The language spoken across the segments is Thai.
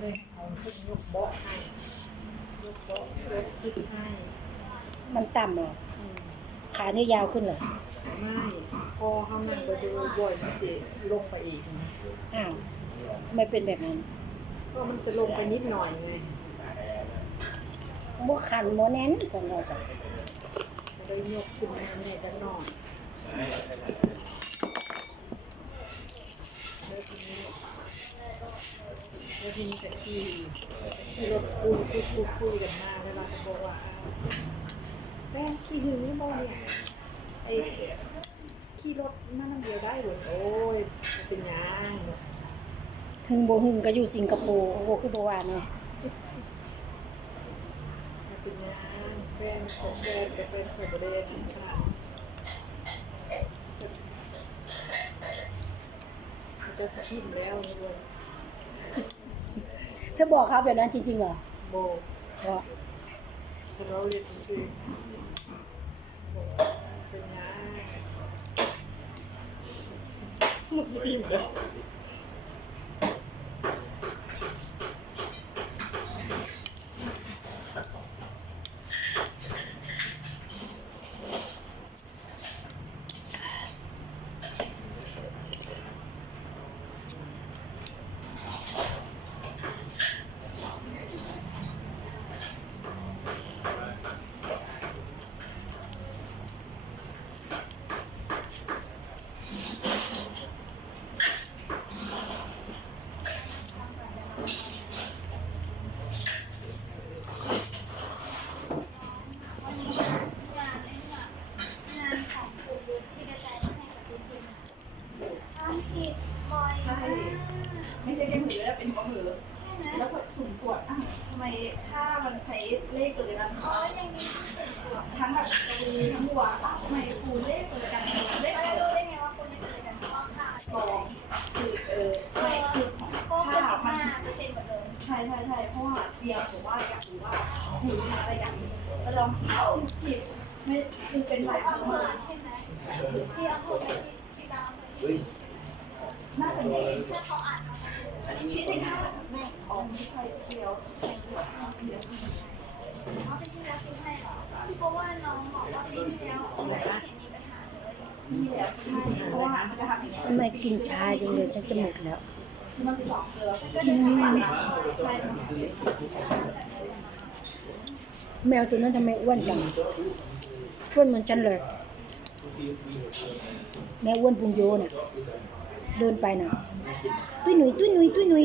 เลยเอาขึ้นยกเบาะให้ยกเบาะรถขึ้นให้มันต่ำเหรออืมขานี่ยาวขึ้นเหรอไม่พอเขามันไปดูบ่อยมันสิลงไปอีกนะอ้าวไม่เป็นแบบนั้นก็มันจะลงไปนิดหน่อยไงบ่คันบ่แน่นจังว่าจ้ะก็เลยยกขึ้นมาแน่จะหน่อยแล้วทีนี้ แล้วทีนี้จะขี่ขี่รถคุยคุยคุยคุยกันมาเวลาเขาบอกว่าแฟนขี่หึงนี่บ่เนี่ยไอ้ขี่รถมานั่งเดียวได้เลยโอ้ยมันเป็นหยังหึงบ่หึงก็อยู่สิงคโปร์โอ้โหคือบ่ว่าแน่มันเป็นหยังแฟนของแฟนกับแฟนของประเด็นค่ะจะสกิดแล้วนี่เลย ธอบอกเขาแบบนั้นจริงๆเหรอโบเพราะคนเราเรียนซื้อบอกเป็นหยังมันสะกิดแล้ว ใช่แค่มือแล้วเป็นของมือแล้วก็สุ่มตรวจอ้าวทำไมถ้ามันใช้เลขตัวเดียวกันทั้งแบบกระบือทั้งวัวอ้าวทำไมคูณเลขตัวเดียวกันเลขสองสองคือเออไม่คือของถ้ามันใช่ใช่ใช่เพราะว่าเดียวผมว่าอยากรู้ว่าคูณอะไรกันก็ลองคิดเอาผิดไม่คือเป็นหลายครั้งมาน่าจะเด็ก ที่จริงถ้าแม่อ๋อไม่ใช่เดียวแข่งหัวเดียว เพราะว่าน้องบอกว่าปีที่แล้วไม่เห็นมีปัญหาเลย มีแล้วใช่เพราะว่ามันจะ ทำไมกินชาจังเลยวฉันจะหมดแล้วมแมวตัวนั้นทำไมอ้วนจังอ้วนเหมือนฉันเลย แม่อ้วนพุงโยน่ะ เดินไปน่ะ ตุ้ยหนุยตุ้ยหนุยตุ้ยหนุย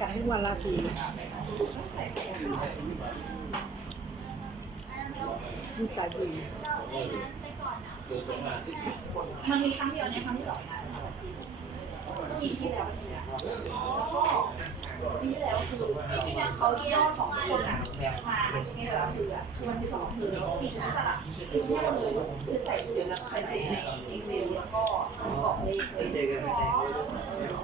กันทุกวันละทีนี่ตายดีมันมีครั้งเดียวในครั้งที่สองปีที่แล้วที่แล้วก็ปีที่แล้วคือเขายอดของคนอะ มาที่แต่ละคืออะคือมันสิบสองคือปีชุดสลับคือแค่เลยคือใส่สูตรใส่สูตรใน Excel แล้วก็บอกเลยเลย